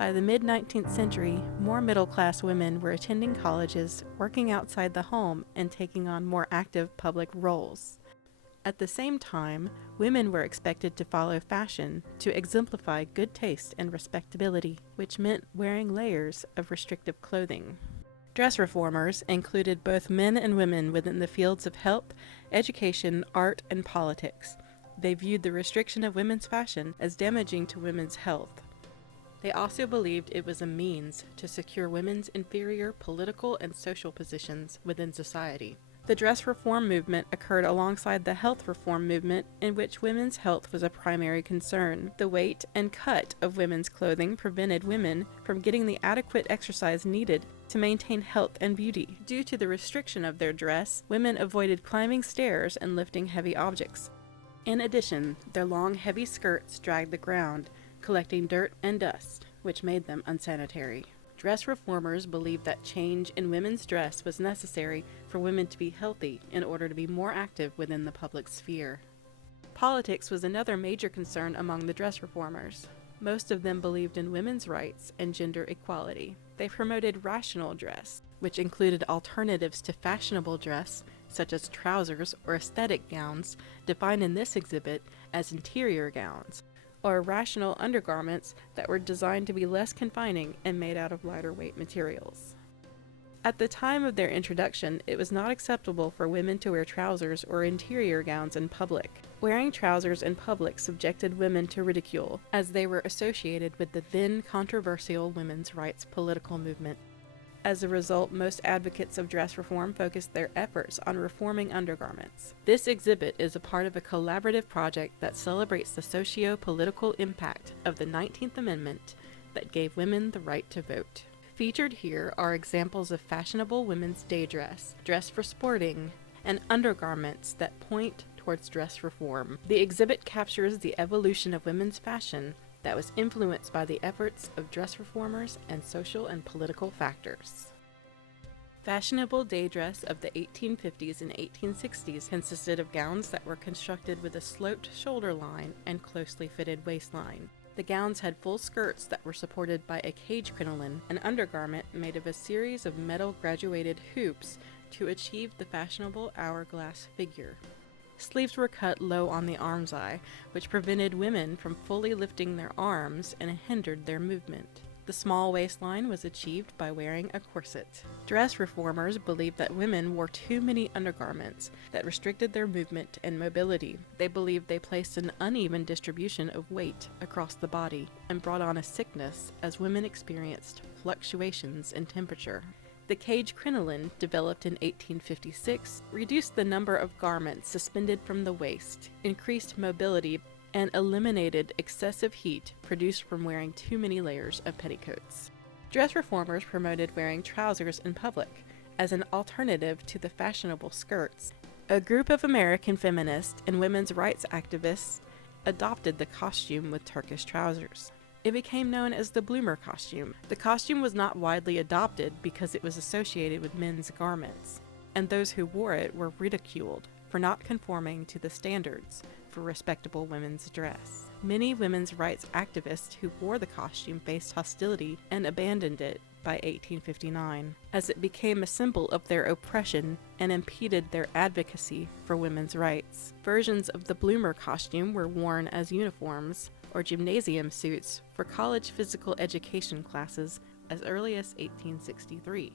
By the mid-19th century, more middle-class women were attending colleges, working outside the home, and taking on more active public roles. At the same time, women were expected to follow fashion to exemplify good taste and respectability, which meant wearing layers of restrictive clothing. Dress reformers included both men and women within the fields of health, education, art, and politics. They viewed the restriction of women's fashion as damaging to women's health. They also believed it was a means to secure women's inferior political and social positions within society. The dress reform movement occurred alongside the health reform movement, in which women's health was a primary concern. The weight and cut of women's clothing prevented women from getting the adequate exercise needed to maintain health and beauty. Due to the restriction of their dress, women avoided climbing stairs and lifting heavy objects. In addition, their long, heavy skirts dragged the ground, collecting dirt and dust, which made them unsanitary. Dress reformers believed that change in women's dress was necessary for women to be healthy in order to be more active within the public sphere. Politics was another major concern among the dress reformers. Most of them believed in women's rights and gender equality. They promoted rational dress, which included alternatives to fashionable dress, such as trousers or aesthetic gowns, defined in this exhibit as interior gowns, or rational undergarments that were designed to be less confining and made out of lighter weight materials. At the time of their introduction, it was not acceptable for women to wear trousers or interior gowns in public. Wearing trousers in public subjected women to ridicule, as they were associated with the then controversial women's rights political movement. As a result, most advocates of dress reform focused their efforts on reforming undergarments. This exhibit is a part of a collaborative project that celebrates the socio-political impact of the 19th Amendment that gave women the right to vote. Featured here are examples of fashionable women's day dress, dress for sporting, and undergarments that point towards dress reform. The exhibit captures the evolution of women's fashion that was influenced by the efforts of dress reformers and social and political factors. Fashionable day dress of the 1850s and 1860s consisted of gowns that were constructed with a sloped shoulder line and closely fitted waistline. The gowns had full skirts that were supported by a cage crinoline, an undergarment made of a series of metal graduated hoops to achieve the fashionable hourglass figure. Sleeves were cut low on the armscye, which prevented women from fully lifting their arms and hindered their movement. The small waistline was achieved by wearing a corset. Dress reformers believed that women wore too many undergarments that restricted their movement and mobility. They believed they placed an uneven distribution of weight across the body and brought on a sickness as women experienced fluctuations in temperature. The cage crinoline, developed in 1856, reduced the number of garments suspended from the waist, increased mobility, and eliminated excessive heat produced from wearing too many layers of petticoats. Dress reformers promoted wearing trousers in public as an alternative to the fashionable skirts. A group of American feminists and women's rights activists adopted the costume with Turkish trousers. It became known as the bloomer costume. The costume was not widely adopted because it was associated with men's garments, and those who wore it were ridiculed for not conforming to the standards for respectable women's dress. Many women's rights activists who wore the costume faced hostility and abandoned it by 1859, as it became a symbol of their oppression and impeded their advocacy for women's rights. Versions of the bloomer costume were worn as uniforms or gymnasium suits for college physical education classes as early as 1863.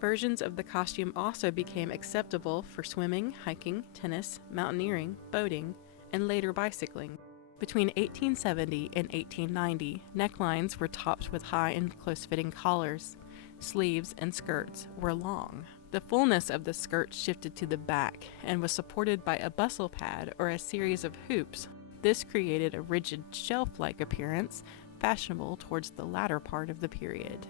Versions of the costume also became acceptable for swimming, hiking, tennis, mountaineering, boating, and later bicycling. Between 1870 and 1890, necklines were topped with high and close-fitting collars. Sleeves and skirts were long. The fullness of the skirt shifted to the back and was supported by a bustle pad or a series of hoops. This created a rigid shelf-like appearance, fashionable towards the latter part of the period.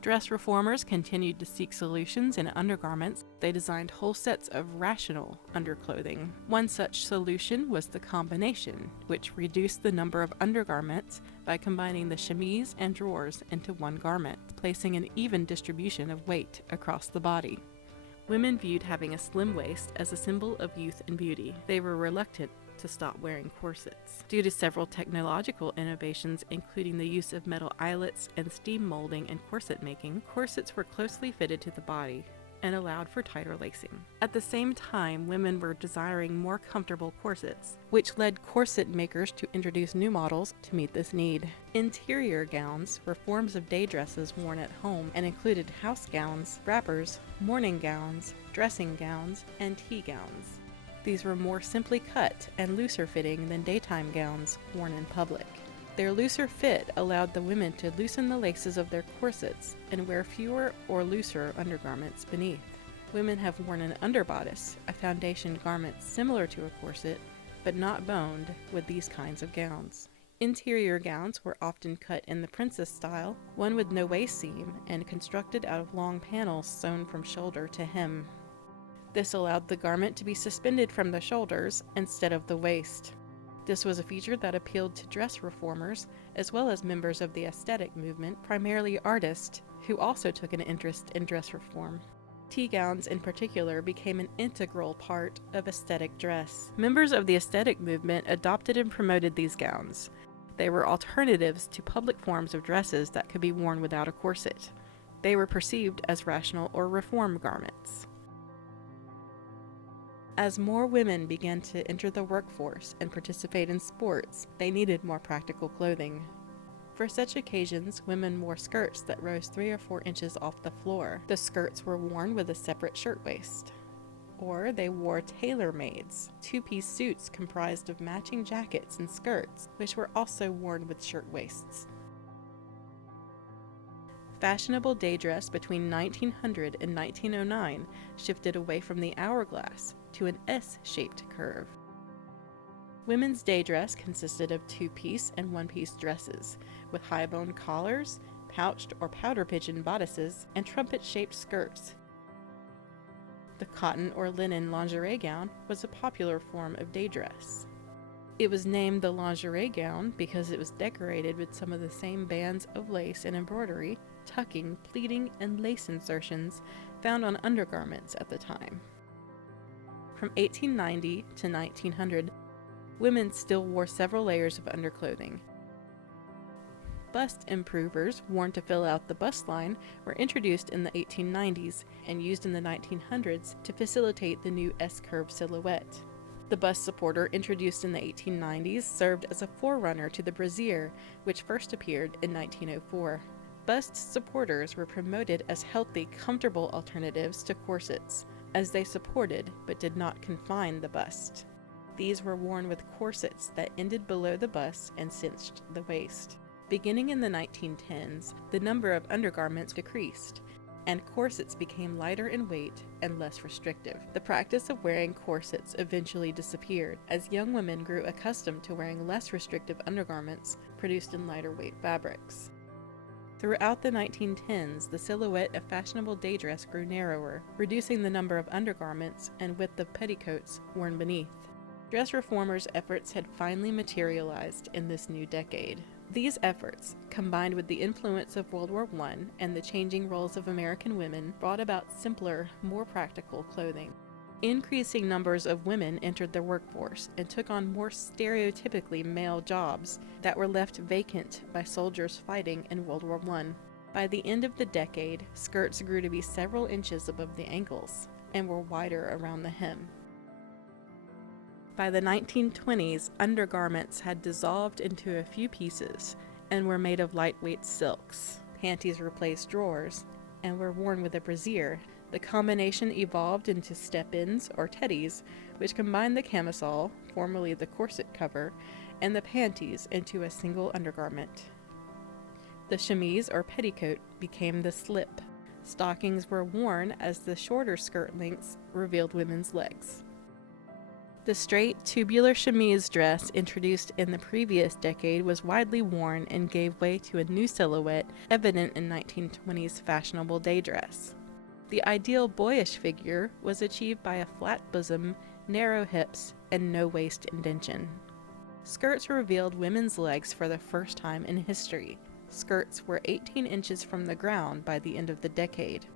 Dress reformers continued to seek solutions in undergarments. They designed whole sets of rational underclothing. One such solution was the combination, which reduced the number of undergarments by combining the chemise and drawers into one garment, placing an even distribution of weight across the body. Women viewed having a slim waist as a symbol of youth and beauty. They were reluctant to stop wearing corsets. Due to several technological innovations, including the use of metal eyelets and steam molding in corset making, corsets were closely fitted to the body and allowed for tighter lacing. At the same time, women were desiring more comfortable corsets, which led corset makers to introduce new models to meet this need. Interior gowns were forms of day dresses worn at home and included house gowns, wrappers, morning gowns, dressing gowns, and tea gowns. These were more simply cut and looser fitting than daytime gowns worn in public. Their looser fit allowed the women to loosen the laces of their corsets and wear fewer or looser undergarments beneath. Women have worn an underbodice, a foundation garment similar to a corset, but not boned with these kinds of gowns. Interior gowns were often cut in the princess style, one with no waist seam and constructed out of long panels sewn from shoulder to hem. This allowed the garment to be suspended from the shoulders instead of the waist. This was a feature that appealed to dress reformers, as well as members of the aesthetic movement, primarily artists, who also took an interest in dress reform. Tea gowns in particular became an integral part of aesthetic dress. Members of the aesthetic movement adopted and promoted these gowns. They were alternatives to public forms of dresses that could be worn without a corset. They were perceived as rational or reform garments. As more women began to enter the workforce and participate in sports, they needed more practical clothing. For such occasions, women wore skirts that rose 3 or 4 inches off the floor. The skirts were worn with a separate shirtwaist. Or they wore tailor-mades, 2-piece suits comprised of matching jackets and skirts, which were also worn with shirtwaists. Fashionable day dress between 1900 and 1909 shifted away from the hourglass to an S-shaped curve. Women's day dress consisted of 2-piece and 1-piece dresses, with high-bone collars, pouched or powder pigeon bodices, and trumpet-shaped skirts. The cotton or linen lingerie gown was a popular form of day dress. It was named the lingerie gown because it was decorated with some of the same bands of lace and embroidery, tucking, pleating, and lace insertions found on undergarments at the time. From 1890 to 1900, women still wore several layers of underclothing. Bust improvers worn to fill out the bust line were introduced in the 1890s and used in the 1900s to facilitate the new S-curve silhouette. The bust supporter introduced in the 1890s served as a forerunner to the brassiere, which first appeared in 1904. Bust supporters were promoted as healthy, comfortable alternatives to corsets, as they supported but did not confine the bust. These were worn with corsets that ended below the bust and cinched the waist. Beginning in the 1910s, the number of undergarments decreased, and corsets became lighter in weight and less restrictive. The practice of wearing corsets eventually disappeared, as young women grew accustomed to wearing less restrictive undergarments produced in lighter weight fabrics. Throughout the 1910s, the silhouette of fashionable day dress grew narrower, reducing the number of undergarments and width of petticoats worn beneath. Dress reformers' efforts had finally materialized in this new decade. These efforts, combined with the influence of World War I and the changing roles of American women, brought about simpler, more practical clothing. Increasing numbers of women entered the workforce and took on more stereotypically male jobs that were left vacant by soldiers fighting in World War I. By the end of the decade, skirts grew to be several inches above the ankles and were wider around the hem. By the 1920s, undergarments had dissolved into a few pieces and were made of lightweight silks. Panties replaced drawers and were worn with a brassiere. The combination evolved into step-ins or teddies, which combined the camisole, formerly the corset cover, and the panties into a single undergarment. The chemise or petticoat became the slip. Stockings were worn as the shorter skirt lengths revealed women's legs. The straight, tubular chemise dress introduced in the previous decade was widely worn and gave way to a new silhouette evident in 1920s fashionable day dress. The ideal boyish figure was achieved by a flat bosom, narrow hips, and no waist indentation. Skirts revealed women's legs for the first time in history. Skirts were 18 inches from the ground by the end of the decade.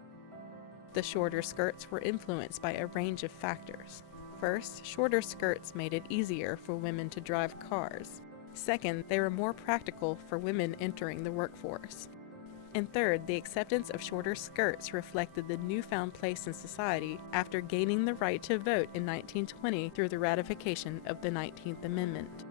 The shorter skirts were influenced by a range of factors. First, shorter skirts made it easier for women to drive cars. Second, they were more practical for women entering the workforce. And third, the acceptance of shorter skirts reflected the newfound place in society after gaining the right to vote in 1920 through the ratification of the 19th Amendment.